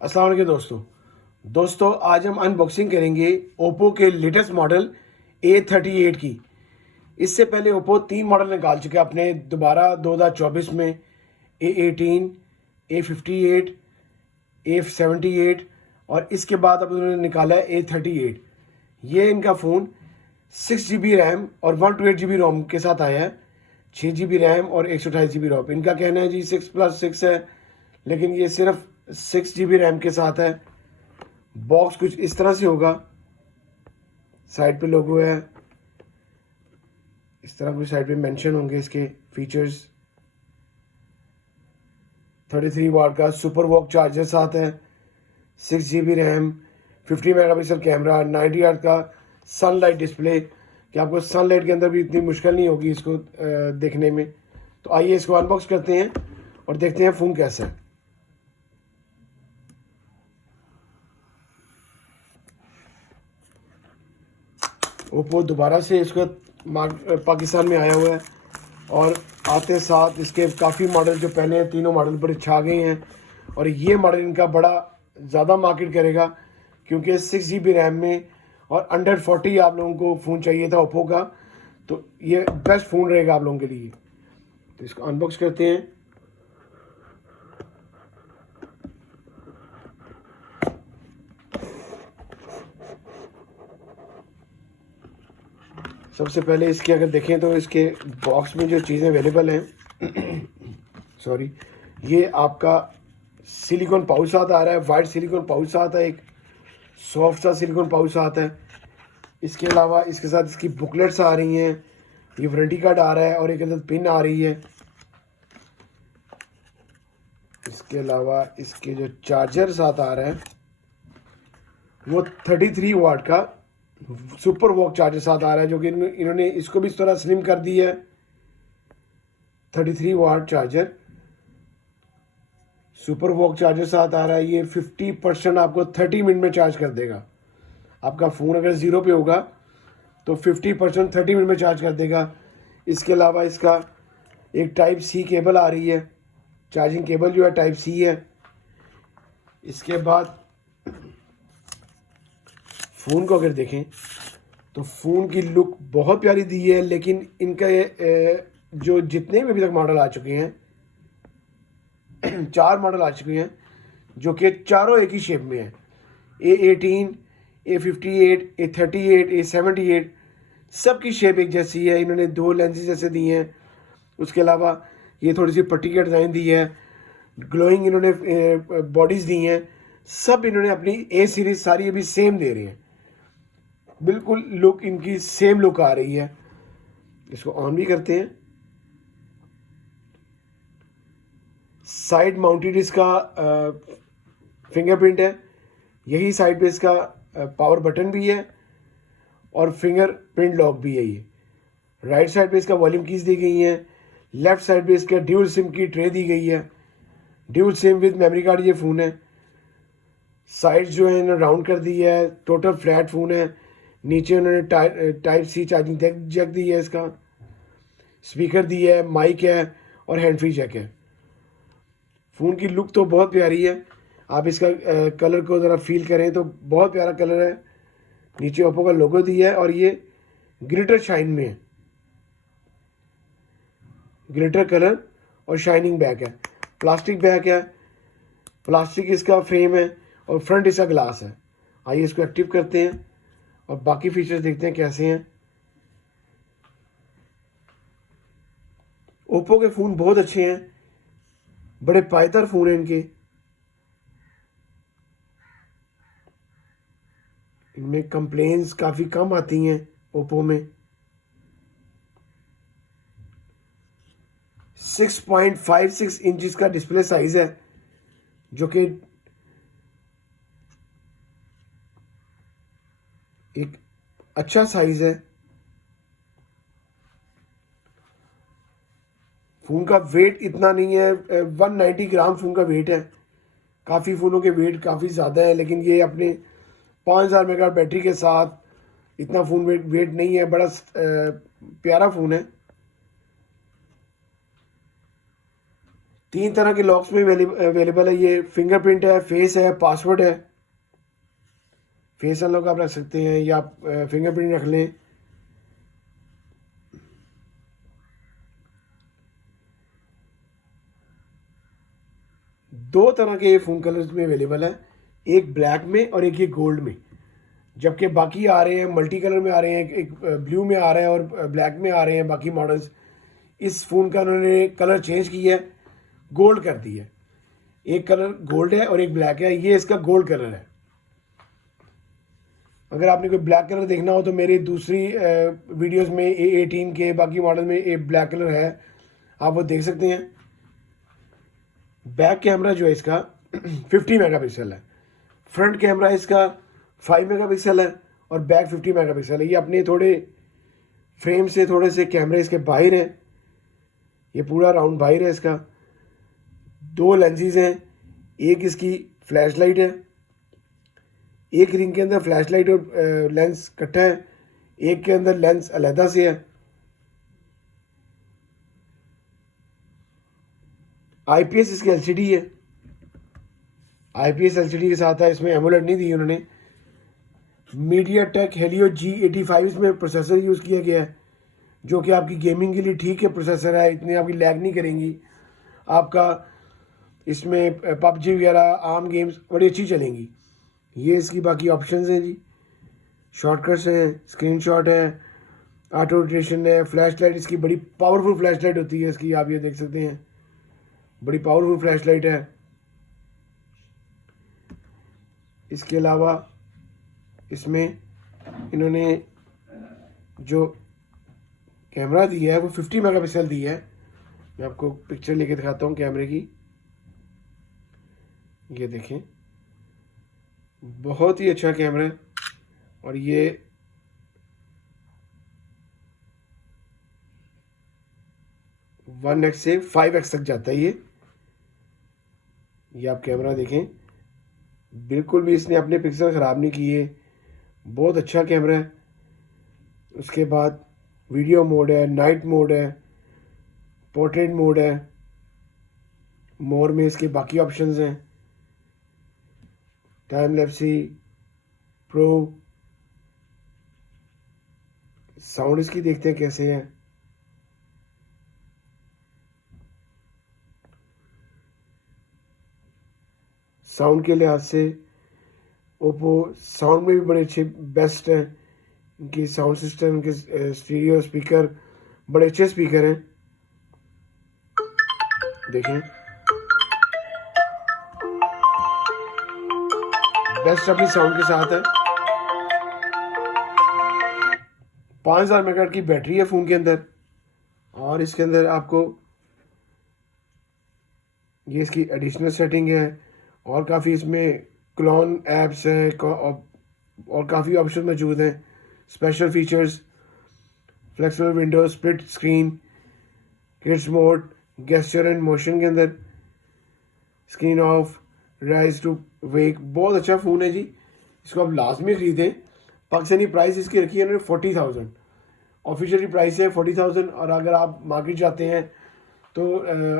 अस्सलाम वालेकुम दोस्तों आज हम अनबॉक्सिंग करेंगे ओप्पो के लेटेस्ट मॉडल A38 की। इससे पहले ओप्पो 3 मॉडल निकाल चुके हैं अपने दोबारा 2024 में A18, A58, A78 और इसके बाद अब उन्होंने निकाला है A38। ये इनका फ़ोन 6 GB रैम और 128 GB रोम के साथ आया है। 6 GB रैम और 128 GB रोम। इनका कहना है जी 6+6 है, लेकिन ये सिर्फ 6 GB रैम के साथ है। बॉक्स कुछ इस तरह से होगा, साइड पे लोगो है, इस तरह कुछ साइड पे मेंशन होंगे इसके फीचर्स। 33 वाट का सुपर वॉक चार्जर साथ है, 6 GB RAM, 50 megapixel camera, 90 hertz का सनलाइट डिस्प्ले कि आपको सनलाइट के अंदर भी इतनी मुश्किल नहीं होगी इसको देखने में। तो आइए इसको अनबॉक्स करते हैं और देखते हैं फ़ोन कैसा है। ओप्पो दोबारा से इसको पाकिस्तान में आया हुआ है और आते साथ इसके काफ़ी मॉडल जो पहले हैं तीनों मॉडल पर छा गए हैं और ये मॉडल इनका बड़ा ज़्यादा मार्केट करेगा क्योंकि 6 GB रैम में और अंडर 40 आप लोगों को फ़ोन चाहिए था ओप्पो का, तो ये बेस्ट फ़ोन रहेगा आप लोगों के लिए। तो इसको अनबॉक्स करते हैं। सबसे पहले इसके अगर देखें तो इसके बॉक्स में जो चीज़ें अवेलेबल हैं सॉरी, ये आपका सिलिकॉन पाउच साथ आ रहा है, वाइट सिलिकॉन पाउच साथ है, एक सॉफ्ट सा सिलिकॉन पाउच आता है। इसके अलावा इसके साथ इसकी बुकलेट्स आ रही हैं, ये वारंटी कार्ड आ रहा है और एक अंदर पिन आ रही है। इसके अलावा इसके जो चार्जर साथ आ रहा है वो 33 वाट का सुपर वॉक चार्जर साथ आ रहा है, जो कि इन्होंने इसको भी इस तरह स्लिम कर दी है। 33 watt charger super VOOC charger साथ आ रहा है। ये 50% आपको 30 मिनट में चार्ज कर देगा। आपका फ़ोन अगर ज़ीरो पे होगा तो 50% 30 मिनट में चार्ज कर देगा। इसके अलावा इसका एक टाइप सी केबल आ रही है, चार्जिंग केबल जो है टाइप सी है। इसके बाद फ़ोन को अगर देखें तो फ़ोन की लुक बहुत प्यारी दी है, लेकिन इनका ये जो जितने भी अभी तक मॉडल आ चुके हैं 4 मॉडल आ चुके हैं जो कि चारों एक ही शेप में है। A18, A58, A38, A78 सबकी शेप एक जैसी है। इन्होंने 2 लेंसेज जैसे दिए हैं। उसके अलावा ये थोड़ी सी पट्टी का डिज़ाइन दी है, ग्लोइंग इन्होंने बॉडीज़ दी हैं। सब इन्होंने अपनी A सीरीज़ सारी अभी सेम दे रहे हैं, बिल्कुल लुक इनकी सेम लुक आ रही है। इसको ऑन भी करते हैं। साइड माउंटेड इसका फिंगरप्रिंट है, यही साइड पे इसका पावर बटन भी है और फिंगरप्रिंट लॉक भी है। ये राइट साइड पे इसका वॉल्यूम कीज दी गई हैं। लेफ्ट साइड पे इसका ड्यूल सिम की ट्रे दी गई है, dual SIM with memory card ये फ़ोन है। साइड जो है इन्होंने राउंड कर दी है, टोटल फ्लैट फ़ोन है। नीचे उन्होंने टाइप सी चार्जिंग जैक दी है, इसका स्पीकर दी है, माइक है और हैंड फ्री जैक है। फ़ोन की लुक तो बहुत प्यारी है। आप इसका कलर को ज़रा फील करें तो बहुत प्यारा कलर है। नीचे ओप्पो का लोगो दिया है और ये ग्लिटर शाइन में है, ग्लिटर कलर और शाइनिंग बैक है। प्लास्टिक बैक है, प्लास्टिक इसका फ्रेम है और फ्रंट इसका ग्लास है। आइए इसको एक्टिव करते हैं और बाकी फीचर्स देखते हैं कैसे हैं। ओप्पो के फ़ोन बहुत अच्छे हैं, बड़े पायदार फ़ोन हैं इनके। इनमें कंप्लेंट्स काफ़ी कम आती हैं ओप्पो में। 6.56 इंच का डिस्प्ले साइज़ है, जो कि एक अच्छा साइज़ है। फ़ोन का वेट इतना नहीं है, 190 ग्राम फ़ोन का वेट है। काफ़ी फ़ोनों के वेट काफ़ी ज़्यादा है, लेकिन ये अपने 5000 मेगा बैटरी के साथ इतना फ़ोन वेट नहीं है। बड़ा प्यारा फ़ोन है। 3 तरह के लॉक्स में अवेलेबल है ये। फिंगरप्रिंट है, फेस है, पासवर्ड है। फेस अनलॉक आप रख सकते हैं या आप फिंगरप्रिंट रख लें। दो तरह के फ़ोन कलर्स में अवेलेबल है, एक ब्लैक में और एक ये गोल्ड में, जबकि बाकी आ रहे हैं मल्टी कलर में आ रहे हैं, एक ब्लू में आ रहे हैं और ब्लैक में आ रहे हैं बाकी मॉडल्स। इस फ़ोन का उन्होंने कलर चेंज किया है, गोल्ड कर दिया है। एक कलर गोल्ड है और एक ब्लैक है, ये इसका गोल्ड कलर है। अगर आपने कोई ब्लैक कलर देखना हो तो मेरी दूसरी वीडियोस में A18 के बाकी मॉडल में एक ब्लैक कलर है, आप वो देख सकते हैं। बैक कैमरा जो है इसका 50 मेगापिक्सल है, फ्रंट कैमरा इसका 5 मेगापिक्सल है और बैक 50 मेगापिक्सल है। ये अपने थोड़े फ्रेम से थोड़े से कैमरे इसके बाहर हैं, ये पूरा राउंड बाहर है इसका। 2 लेंसेज हैं, एक इसकी फ्लैश लाइट है, एक रिंग के अंदर फ्लैश लाइट और लेंस इकट्ठा है, एक के अंदर लेंस अलहदा से है। IPS इसकी LCD है, IPS LCD के साथ है, इसमें एमोलेड नहीं दी उन्होंने। MediaTek Helio G85 इसमें प्रोसेसर यूज़ किया गया है, जो कि आपकी गेमिंग के लिए ठीक है प्रोसेसर है, इतनी आपकी लैग नहीं करेंगी। आपका इसमें PUBG वगैरह आर्म गेम्स बड़ी अच्छी चलेंगी। ये इसकी बाकी ऑप्शंस हैं जी, शॉर्टकट्स हैं, स्क्रीनशॉट है, ऑटो रोटेशन है, फ्लैश लाइट इसकी बड़ी पावरफुल फ्लैश लाइट होती है इसकी, आप ये देख सकते हैं, बड़ी पावरफुल फ्लैश लाइट है। इसके अलावा इसमें इन्होंने जो कैमरा दिया है वो 50 मेगापिक्सल दी है। मैं आपको पिक्चर लेके दिखाता हूँ कैमरे की, ये देखें, बहुत ही अच्छा कैमरा है। और ये वन एक्स से 5x तक जाता है ये आप कैमरा देखें, बिल्कुल भी इसने अपने पिक्सल ख़राब नहीं किए, बहुत अच्छा कैमरा है। उसके बाद वीडियो मोड है, नाइट मोड है, पोर्ट्रेट मोड है, मोर में इसके बाकी ऑप्शंस हैं, टाइम लैप्सी, प्रो। साउंड इसकी देखते हैं कैसे है। साउंड के लिहाज से ओप्पो साउंड में भी बड़े अच्छे बेस्ट हैं, इनकी साउंड सिस्टम, इनके स्टीरियो स्पीकर बड़े अच्छे स्पीकर हैं, देखें, बेस्ट अपनी साउंड के साथ है। 5000 mAh की बैटरी है फ़ोन के अंदर। और इसके अंदर आपको ये इसकी एडिशनल सेटिंग है और काफ़ी इसमें क्लोन ऐप्स हैं और काफ़ी ऑप्शन मौजूद हैं, special features, flexible window, split screen, kids mode, gesture and motion के अंदर, screen off, rise to wake. बहुत अच्छा फ़ोन है जी, इसको आप लाजमी ख़रीदें। पाकिस्तानी प्राइस इसकी रखी है उन्होंने 40,000, ऑफिशियली प्राइस है 40,000। और अगर आप मार्केट जाते हैं तो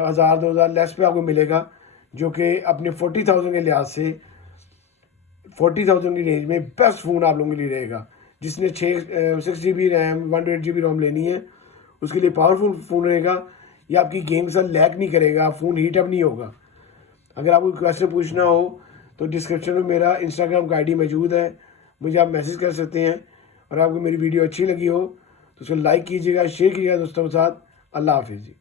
1000-2000 लेस पे आपको मिलेगा, जो कि अपने 40,000 के लिहाज से 40,000 की रेंज में बेस्ट फ़ोन आप लोगों के लिए रहेगा। जिसने 6 GB रैम 128 GB रोम लेनी है उसके लिए पावरफुल फ़ोन रहेगा। ये आपकी गेम से लैग नहीं करेगा, फ़ोन हीट अप नहीं होगा। अगर आपको क्वेश्चन पूछना हो तो डिस्क्रिप्शन में मेरा इंस्टाग्राम का ID मौजूद है, मुझे आप मैसेज कर सकते हैं। और आपको मेरी वीडियो अच्छी लगी हो तो उसको लाइक कीजिएगा, शेयर कीजिएगा दोस्तों के साथ। अल्लाह हाफिज़ जी।